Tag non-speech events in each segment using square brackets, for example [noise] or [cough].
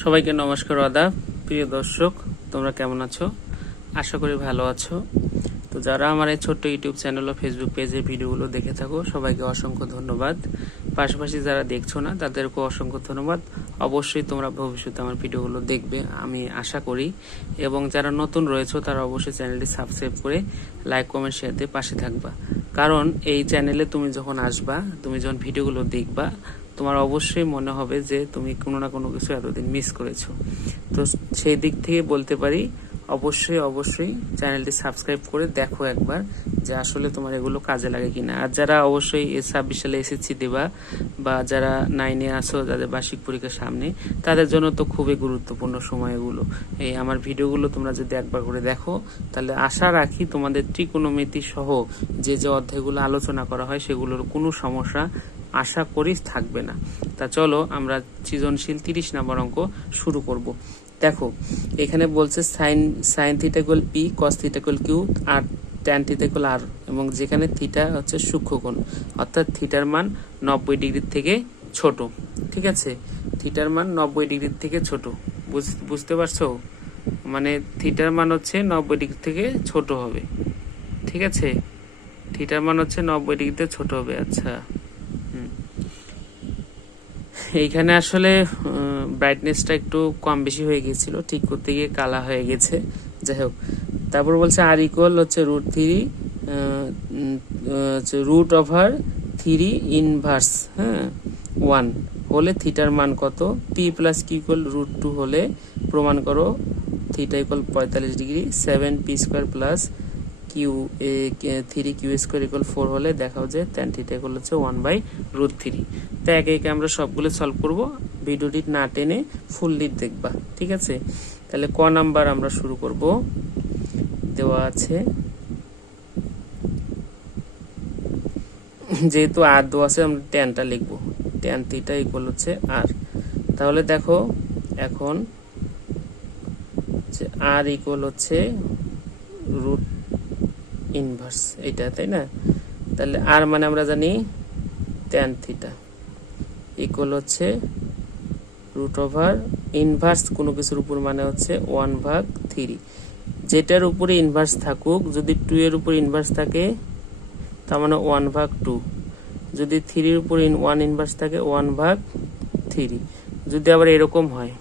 সবাইকে নমস্কার আদা প্রিয় দর্শক, তোমরা কেমন আছো? আশা করি ভালো আছো। তো যারা আমার এই ছোট্ট ইউটিউব চ্যানেল ও ফেসবুক পেজে ভিডিওগুলো দেখে থাকো, সবাইকে অসংখ্য ধন্যবাদ। পাশাপাশি যারা দেখছ না, তাদেরকেও অসংখ্য ধন্যবাদ। অবশ্যই তোমরা ভবিষ্যতে আমার ভিডিওগুলো দেখবে, আমি আশা করি। এবং যারা নতুন রয়েছে, তারা অবশ্যই চ্যানেলটি সাবস্ক্রাইব করে লাইক কমেন্ট শেয়ার দিয়ে পাশে থাকবা। কারণ এই চ্যানেলে তুমি যখন আসবা, তুমি যখন ভিডিওগুলো দেখবা তোমার অবশ্যই মনে হবে যে তুমি কোনো না কোনো কিছু এতদিন মিস করেছ। তো সেই দিক থেকে বলতে পারি, অবশ্যই অবশ্যই চ্যানেলটি সাবস্ক্রাইব করে দেখো একবার যে আসলে তোমার এগুলো কাজে লাগে কিনা। আর যারা অবশ্যই এ ছাব্বিশ সালে এসএসসি দেবা বা যারা নাইনে আসো যাদের বার্ষিক পরীক্ষার সামনে, তাদের জন্য তো খুবই গুরুত্বপূর্ণ সময় এগুলো এই আমার ভিডিওগুলো তোমরা যদি একবার করে দেখো, তাহলে আশা রাখি তোমাদের ত্রিকোণমিতি সহ যে যে অধ্যায়গুলো আলোচনা করা হয়, সেগুলোর কোনো সমস্যা আশা করি থাকবে না। তা চলো আমরা সৃজনশীল তিরিশ নম্বর অঙ্ক শুরু করব। দেখো, এখানে বলছে সাইন সাইন থিটাকল পি কস থিটাকল কিউ আর ট্যান থিটাকল আর এবং যেখানে থিটা হচ্ছে সূক্ষ্মকোণ। অর্থাৎ থিটার মান নব্বই ডিগ্রির থেকে ছোট, ঠিক আছে? থিটার মান নব্বই ডিগ্রির থেকে ছোট, বুঝ- বুঝতে পারছ? মানে থিটার মান হচ্ছে নব্বই ডিগ্রি থেকে ছোট হবে, ঠিক আছে? থিটার মান হচ্ছে নব্বই ডিগ্রিতে ছোট হবে আচ্ছা। এইখানে আসলে ব্রাইটনেসটা একটু কম বেশি হয়ে গিয়েছিল। ঠিক করতে গিয়ে কালা হয়ে গেছে। যাই হোক, তারপর বলছে আর ইকুয়াল হচ্ছে root three root over three inverse হ্যাঁ ওয়ান হলে থিটার মান কত? P plus Q equal root two হলে, প্রমাণ করো থিটা ইকুয়াল পঁয়তাল্লিশ degree seven P square plus Q এ three Q square equal four হলে দেখাও যে ট্যান থিটা ইকুয়াল হচ্ছে ওয়ান বাই রুট থ্রি তো একে একে আমরা সবগুলো সলভ করব। ভিডিওটি না টেনে ফুললি দেখবা, ঠিক আছে? তাহলে ক নাম্বার আমরা শুরু করব। দেওয়া আছে। যেহেতু আর দেওয়া আছে, আমরা ট্যানটা লিখব। ট্যান থিটা ইকুয়াল হচ্ছে আর তাহলে দেখো, এখন আর ইকুয়াল হচ্ছে রুট ইনভার্স এটা তাই না? তাহলে আর মানে আমরা জানি ট্যান থিটা ইকুয়াল হচ্ছে রুট ওভার ইনভার্স কোনো কিছুর উপর মানে হচ্ছে ওয়ান ভাগ থ্রি যেটার উপরে ইনভার্স থাকুক, যদি টু এর উপর ইনভার্স থাকে, তার মানে ওয়ান ভাগ টু যদি থ্রির উপর ওয়ান ইনভার্স থাকে ওয়ান ভাগ থ্রি যদি আবার এরকম হয়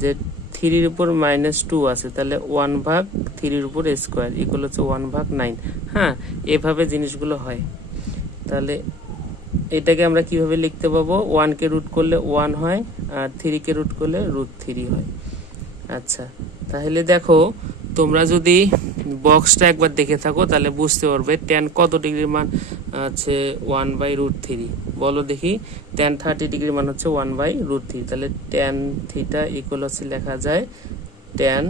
যে থ্রির উপর মাইনাস টু আছে, তাহলে ওয়ান ভাগ থ্রির উপর স্কোয়ার ইকুয়াল হচ্ছে ওয়ান ভাগ নাইন হ্যাঁ এভাবে জিনিসগুলো হয়। তাহলে এটাকে আমরা কীভাবে লিখতে পাবো? ওয়ানকে রুট করলে ওয়ান হয়, আর থ্রিকে রুট করলে রুট থ্রি হয়। আচ্ছা তাহলে দেখো, তোমরা যদি বক্সটা একবার দেখে থাকো, তাহলে বুঝতে পারবে টেন কত ডিগ্রির মান আছে ওয়ান বাই রুট থ্রি বলো দেখি টেন থার্টি ডিগ্রির মান হচ্ছে ওয়ান বাই রুট থ্রি তাহলে টেন থিটা ইকুয়াল হচ্ছে লেখা যায় টেন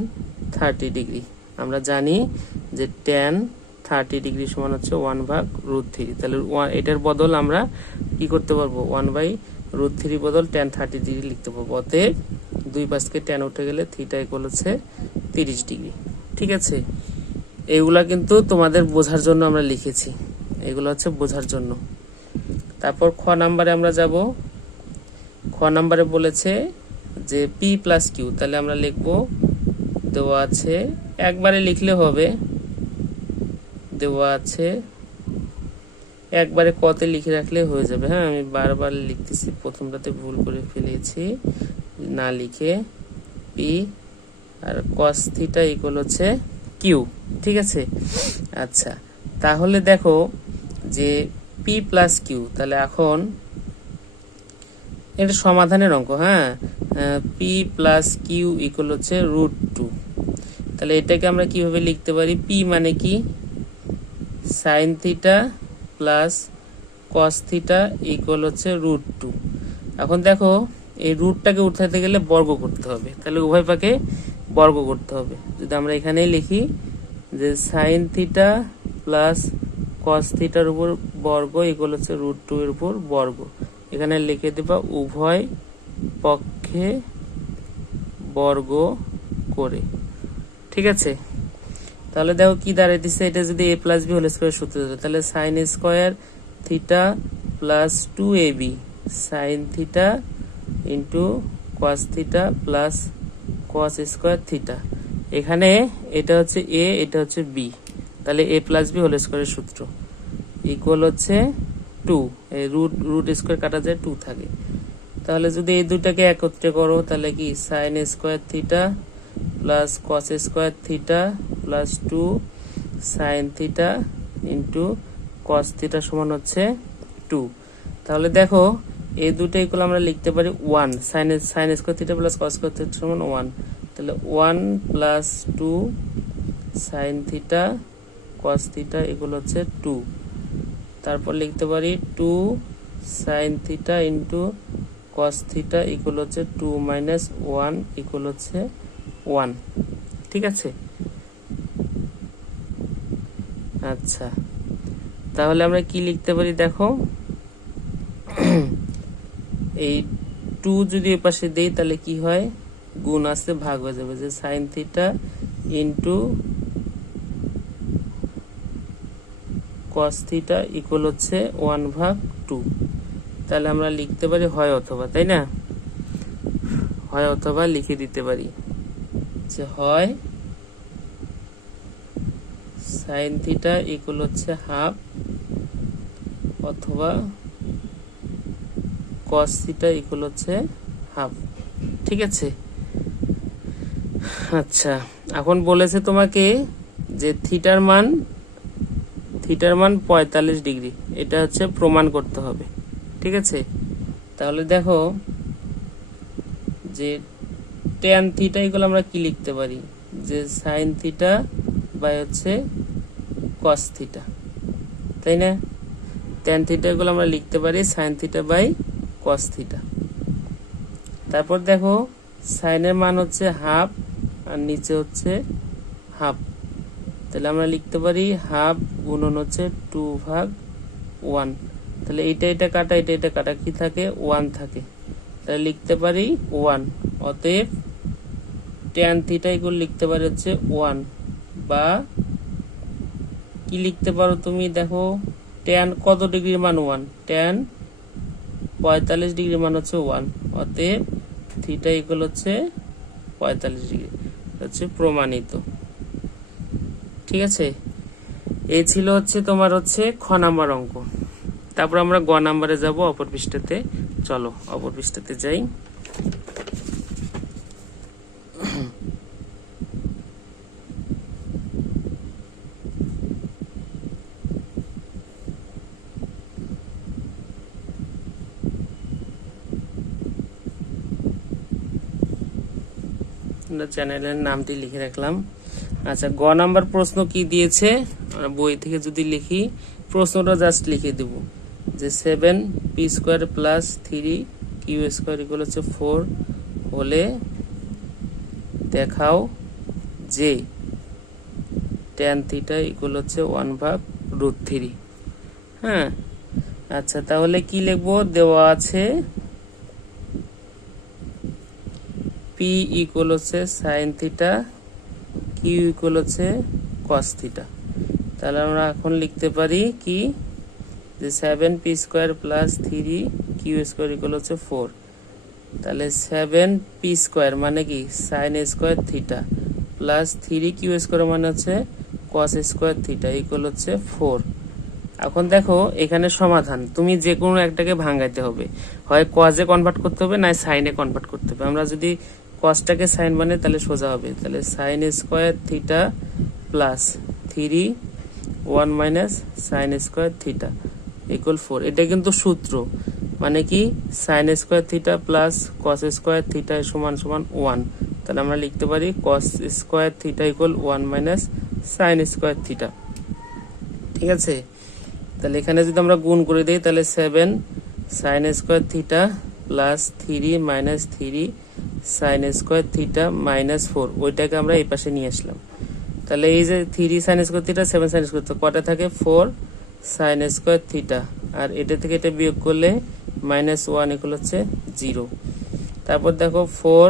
থার্টি ডিগ্রি আমরা জানি যে টেন থার্টি ডিগ্রি সমান হচ্ছে ওয়ান ভাগ রুট থ্রি তাহলে এটার বদল আমরা কি করতে পারব? ওয়ান বাই রুট থ্রি বদল টেন থার্টি ডিগ্রি লিখতে পারব। অতএব দুই পাশ থেকে টেন উঠে গেলে থ্রিটা ইকুয়াল হচ্ছে তিরিশ ডিগ্রি ঠিক আছে? এগুলা কিন্তু তোমাদের বোঝার জন্য আমরা লিখেছি। এগুলো হচ্ছে বোঝার জন্য। তারপর খ নাম্বারে আমরা যাব। খ নাম্বারে বলেছে যে পি প্লাস কিউ তাহলে আমরা লিখব দেওয়া আছে একবারে লিখলে হবে। দেওয়া আছে। একবারে কতে লিখে রাখলে হয়ে যাবে। হ্যাঁ আমি বারবার লিখতেছি, প্রথমটাতে ভুল করে ফেলেছি। না লিখে, P, R cos theta equal হচ্ছে কিউ ঠিক আছে? আচ্ছা তাহলে দেখো যে পি প্লাস কিউ তাহলে এখন এটা সমাধানের অঙ্ক হ্যাঁ? পি প্লাস কিউ ইকুয়াল হচ্ছে রুট টু তাহলে এটাকে আমরা কীভাবে লিখতে পারি? পি মানে কি? Sine theta plus cos theta equal হচ্ছে রুট টু এখন দেখো, এই রুটটাকে উঠাতে গেলে বর্গ করতে হবে। তাহলে উভয় পাকে বর্গ করতে হবে। যদি আমরা এখানেই লিখি যে সাইন থিটা প্লাস কস থিটার উপর বর্গ ইকুয়াল হচ্ছে রুট টু এর উপর বর্গ। এখানে লিখে দেবা উভয় পক্ষে বর্গ করে। ঠিক আছে? তাহলে দেখো কি দাঁড়াইতেছে এটা যদি A plus B whole square সূত্র তাহলে sine square theta plus two A B sine theta into cos theta plus cos square theta এখানে এটা হচ্ছে এ এটা হচ্ছে বি তাহলে এ প্লাস বি হোল স্কোয়ারের সূত্র। ইকুয়াল হচ্ছে টু এই রুট রুট স্কোয়ার কাটা যায় টু থাকে। তাহলে যদি এই দুটাকে একত্রে করো, তাহলে কি? Sine square theta plus cos square theta plus two sine theta into cos theta সমান হচ্ছে টু তাহলে দেখো, এই দুটো ইকুয়াল আমরা লিখতে পারি one sine sine square theta plus cos square theta সমান ওয়ান তাহলে one plus two sine theta cos theta এগুলো হচ্ছে টু তারপর লিখতে পারি two sine theta into cos theta equal হচ্ছে টু মাইনাস ওয়ান ইকুয়াল হচ্ছে ওয়ান ঠিক আছে? আচ্ছা। তাহলে আমরা কি লিখতে পারি দেখো? [clears throat] এই টু যদি এ পাশে দেই তাহলে কি হয়? গুণ আসতে ভাগ হয়ে যাবে যে sine theta into cos theta equal হচ্ছে ওয়ান ভাগ টু তাহলে আমরা লিখতে পারি হয় অথবা, তাই না? হয় অথবা লিখে দিতে পারি। যে হয় সাইন থিটা ইকুয়াল হচ্ছে হাফ অথবা কস থিটা ইকুয়াল হচ্ছে হাফ ঠিক আছে? আচ্ছা এখন বলেছে তোমাকে যে থিটার মান থিটার মান পঁয়তাল্লিশ ডিগ্রি, এটা হচ্ছে প্রমাণ করতে হবে। ঠিক আছে? তাহলে দেখো যে ট্যান থিটা এগুলো আমরা কি লিখতে পারি? যে সাইন থিটা বাই হচ্ছে কস থিটা তাই না? ট্যান থিটা এগুলো আমরা লিখতে পারি sine theta by cos theta তারপর দেখো সাইনের মান হচ্ছে হাফ আর নিচে হচ্ছে হাফ তাহলে আমরা লিখতে পারি হাফ গুণন হচ্ছে টু ভাগ ওয়ান তাহলে এইটা এটা কাটা এটা এটা কাটা কি থাকে? ওয়ান থাকে। তাহলে লিখতে পারি ওয়ান অতএব ট্যান থিটা ইকুয়াল লিখতে পারি হচ্ছে ওয়ান বা কি লিখতে পারো তুমি? দেখো ট্যান কত ডিগ্রির মান ওয়ান ট্যান পঁয়তাল্লিশ ডিগ্রি মান হচ্ছে ওয়ান অতএব থিটা ইকুয়াল হচ্ছে পঁয়তাল্লিশ ডিগ্রি হচ্ছে প্রমাণিত। ঠিক আছে? এই ছিল হচ্ছে তোমার হচ্ছে খ নাম্বার অঙ্ক। তারপর আমরা গ নাম্বারে যাব, অপর পৃষ্ঠাতে। চলো, অপর পৃষ্ঠাতে যাই। চ্যানেলের নামটি লিখে রাখলাম। আচ্ছা গ নাম্বার প্রশ্ন কি দিয়েছে? বই থেকে যদি লিখি, প্রশ্নটা জাস্ট লিখে দেব। যে seven p square plus three q square equal হচ্ছে ফোর হলে দেখাও যে ট্যান থিটা ইকুয়াল হচ্ছে ওয়ান ভাগ রুট থ্রি হ্যাঁ আচ্ছা তাহলে কি লিখব? দেওয়া আছে পি ইকুয়াল হচ্ছে সাইন থিটা কিউ ইকুয়াল হচ্ছে কস থিটা তাহলে আমরা এখন লিখতে পারি কি? যে seven p square plus three q square equal হচ্ছে ফোর তাহলে সেভেন পি স্কোয়ার মানে কি? Sine square theta plus three q square মানে হচ্ছে কস স্কোয়ার থিটা ইকুয়াল হচ্ছে ফোর এখন দেখো, এখানে সমাধান। তুমি যে কোনো একটাকে ভাঙাইতে হবে। হয় কজে কনভার্ট করতে হবে না সাইনে কনভার্ট করতে হবে। আমরা যদি কসটাকে সাইন মানে তাহলে সোজা হবে। তাহলে sine square theta plus three one minus sine square theta equal four এটা কিন্তু সূত্র। মানে কি? Sine square theta plus cos square theta সমান সমান ওয়ান তাহলে আমরা লিখতে পারি cos square theta equal one minus sine square theta ঠিক আছে? তাহলে এখানে যদি আমরা গুণ করে দিই, তাহলে seven sine square theta plus three minus three sine square theta minus four ওইটাকে আমরা এই পাশে নিয়ে আসলাম। তাহলে এই যে three sine square theta seven sine square কটা থাকে? ফোর সাইন স্কোয়ার থিটা আর এটা থেকে এটা বিয়োগ করলে মাইনাস ওয়ান ইকুয়াল হচ্ছে জিরো তারপর দেখো ফোর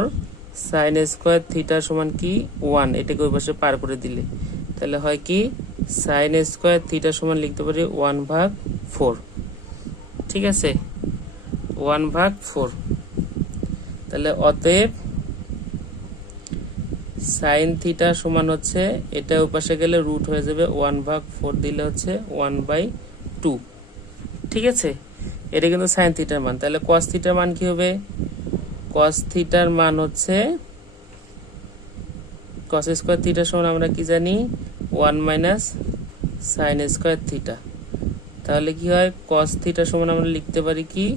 সাইন স্কোয়ার থিটা সমান কি? ওয়ান এটাকে ওই পাশে পার করে দিলে। তাহলে হয় কি? সাইন স্কোয়ার থিটা সমান লিখতে পারি ওয়ান ভাগ ফোর ঠিক আছে? ওয়ান ভাগ ফোর তাহলে অতএব সাইন থিটা সমান হচ্ছে, এটা ওপাশে গেলে রুট হয়ে যাবে ওয়ান ভাগ ফোর দিলে হচ্ছে ওয়ান বাই টু ঠিক আছে? এটা কিন্তু সাইন থিটার মান। তাহলে কস থিটার মান কি হবে? কস থিটার মান হচ্ছে কস স্কোয়ার থিটার সমান আমরা কি জানি? One minus sine square theta তাহলে কি হয়? কস থিটা সমান আমরা লিখতে পারি কি?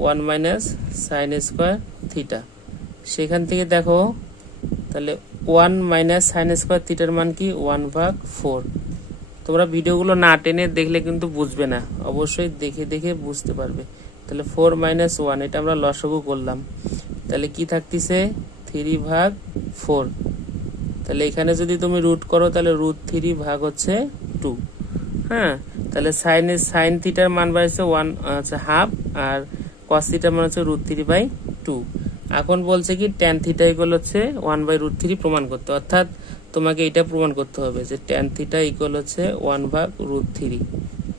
One minus sine square theta সেখান থেকে দেখো, তাহলে ওয়ান মাইনাস সাইন স্কোয়ার থিটার মান কি? ওয়ান ভাগ ফোর তোমরা ভিডিওগুলো না টেনে দেখলে কিন্তু বুঝবে না। অবশ্যই দেখে দেখে বুঝতে পারবে। তাহলে ফোর মাইনাস ওয়ান এটা আমরা লসগু করলাম। তাহলে কি থাকতেছে? থ্রি ভাগ ফোর তাহলে এখানে যদি তুমি রুট করো, তাহলে রুট থ্রি ভাগ হচ্ছে টু হ্যাঁ? তাহলে সাইনের সাইন থিটার মান বাড়ছে ওয়ান হচ্ছে হাফ আর কস থিটার মান হচ্ছে রুট থ্রি বাই টু এখন বলছে কি ট্যান থিটা ইকুয়াল হচ্ছে ওয়ান বাই রুট থ্রি প্রমাণ করতে। অর্থাৎ তোমাকে এটা প্রমাণ করতে হবে যে ট্যান থিটা ইকুয়াল হচ্ছে ওয়ান ভাগ রুট থ্রি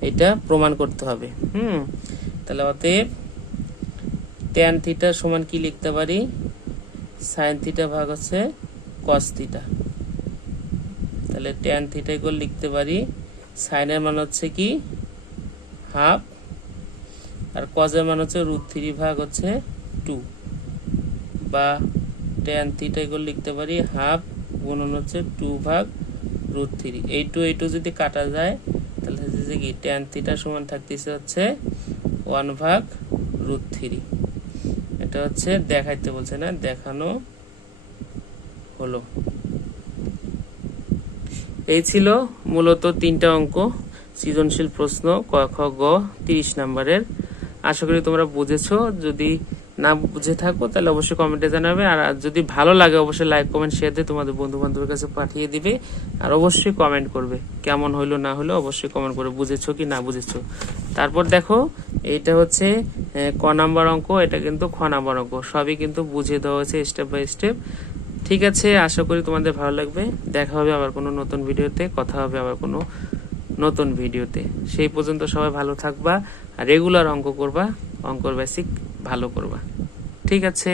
এটা প্রমাণ করতে হবে, হুম? তাহলে অতএব ট্যান থিটা সমান কি লিখতে পারি? সাইন থিটা ভাগ হচ্ছে কস থিটা তাহলে ট্যান থিটা ইকুয়াল লিখতে পারি সাইনের মান হচ্ছে কি? হাফ আর কজের মান হচ্ছে রুট থ্রি ভাগ হচ্ছে টু বা ট্যান থিটা ইকুয়াল লিখতে পারি হাফ গুণন হচ্ছে টু ভাগ রুট থ্রি এই টু এই টু যদি কাটা যায়, তাহলে হচ্ছে কি? ট্যান থিটা সমান থাকতেছে হচ্ছে ওয়ান ভাগ রুট থ্রি এটা হচ্ছে দেখাইতে বলছে না, দেখানো হলো। এই ছিল মূলত তিনটা অঙ্ক, সৃজনশীল প্রশ্ন, ক, খ, গ, তিরিশ নাম্বারের। আশা করি তোমরা বুঝেছ। যদি না বুঝে থাকো, তাহলে অবশ্যই কমেন্টে জানাবে। আর যদি ভালো লাগে, অবশ্যই লাইক কমেন্ট শেয়ার দিয়ে তোমাদের বন্ধু বান্ধবের কাছে পাঠিয়ে দিবে। আর অবশ্যই কমেন্ট করবে, কেমন হইল, না হলো অবশ্যই কমেন্ট করে বুঝেছ কি না বুঝেছ। তারপর দেখো, এইটা হচ্ছে ক নাম্বার অঙ্ক, এটা কিন্তু খ নাম্বার অঙ্ক, সবই কিন্তু বুঝিয়ে দেওয়া হয়েছে স্টেপ বাই স্টেপ ঠিক আছে, আশা করি তোমাদের ভালো লাগবে। দেখা হবে আবার কোনো নতুন ভিডিওতে, কথা হবে আবার কোনো নতুন ভিডিওতে। সেই পর্যন্ত সবাই ভালো থাকবা, আর রেগুলার অঙ্ক করবা, অঙ্কর বেসিক ভালো করবা। ঠিক আছে?